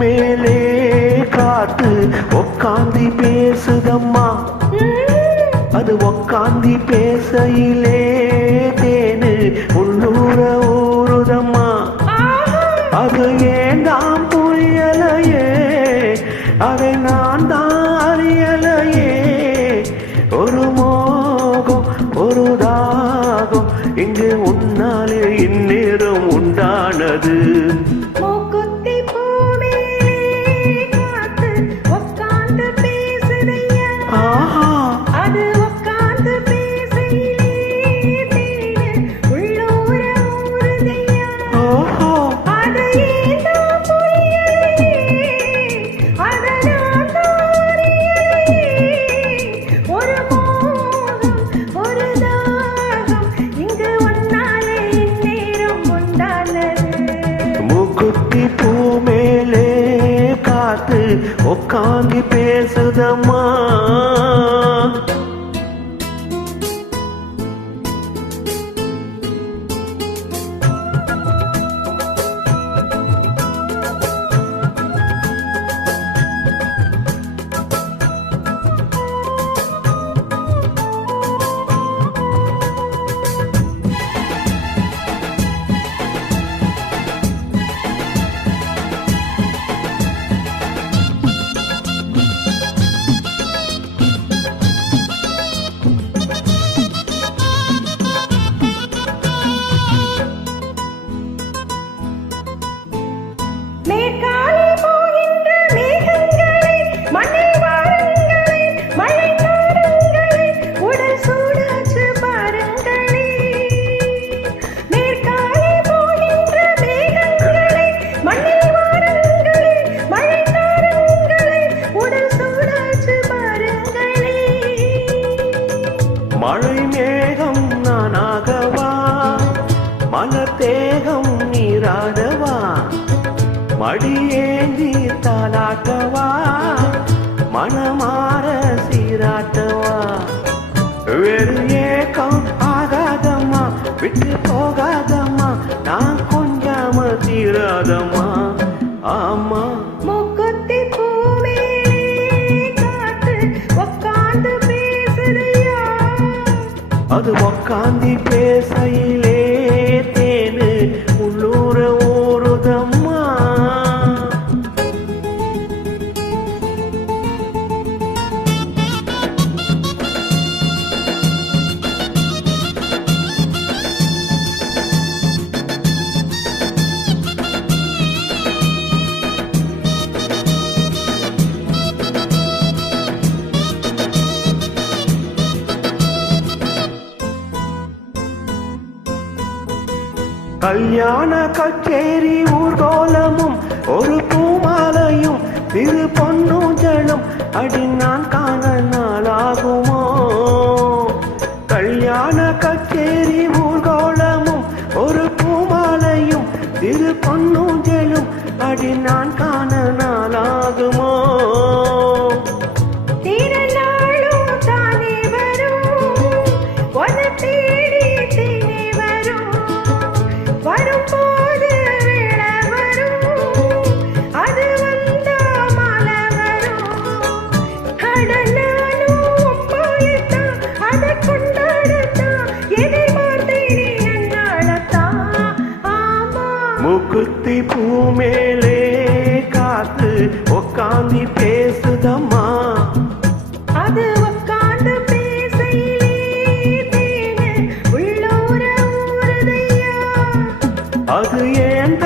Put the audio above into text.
மேலே காத்து உக்காந்தி பேசுதம்மா. அது உக்காந்தி பேசையிலே தேனு உள்ளூர ஊறுதம்மா. அது ஏண்டாம் புரியலையே, அதை நான் தான் அறியலையே. ஒரு மோகம் ஒரு தாகம் இங்கு உன்னாலே இந்நேரம் உண்டானது. குத்தி பூ மேலே காத்து உக்காந்தி பேசுதம்மா. மழை மேகம் நானாகவா, மலத்தேகம் நீராடவா, மடியேந்தி தாலாட்டவா, மனமாற சீராட்டவா. வெறு ஏக்கம் ஆகாதம்மா, விட்டு போகாதம்மா, நான் கொஞ்சாம தீராதம்மா. ஆமா அது உக்காந்தி பேசையிலே தேனு உள்ளூர ஊறுதம்மா. கல்யாண கச்சேரி ஊர்கோலமும் ஒரு பூமாலையும் திரு பொன்னூஞ்சலும் அடி நான் காண நாளாகுமோ. கல்யாண கச்சேரி ஊர்கோலமும் ஒரு பூமாலையும் திரு பொன்னூஞ்சலும் அடி நான் காண நாளாகுமோ. குத்தி பூ மேலே காத்து உக்காந்தி பேசுதம்மா. அது உக்காந்து பேசையிலே தேனு உள்ளூர ஊறுதையா. அது ஏன்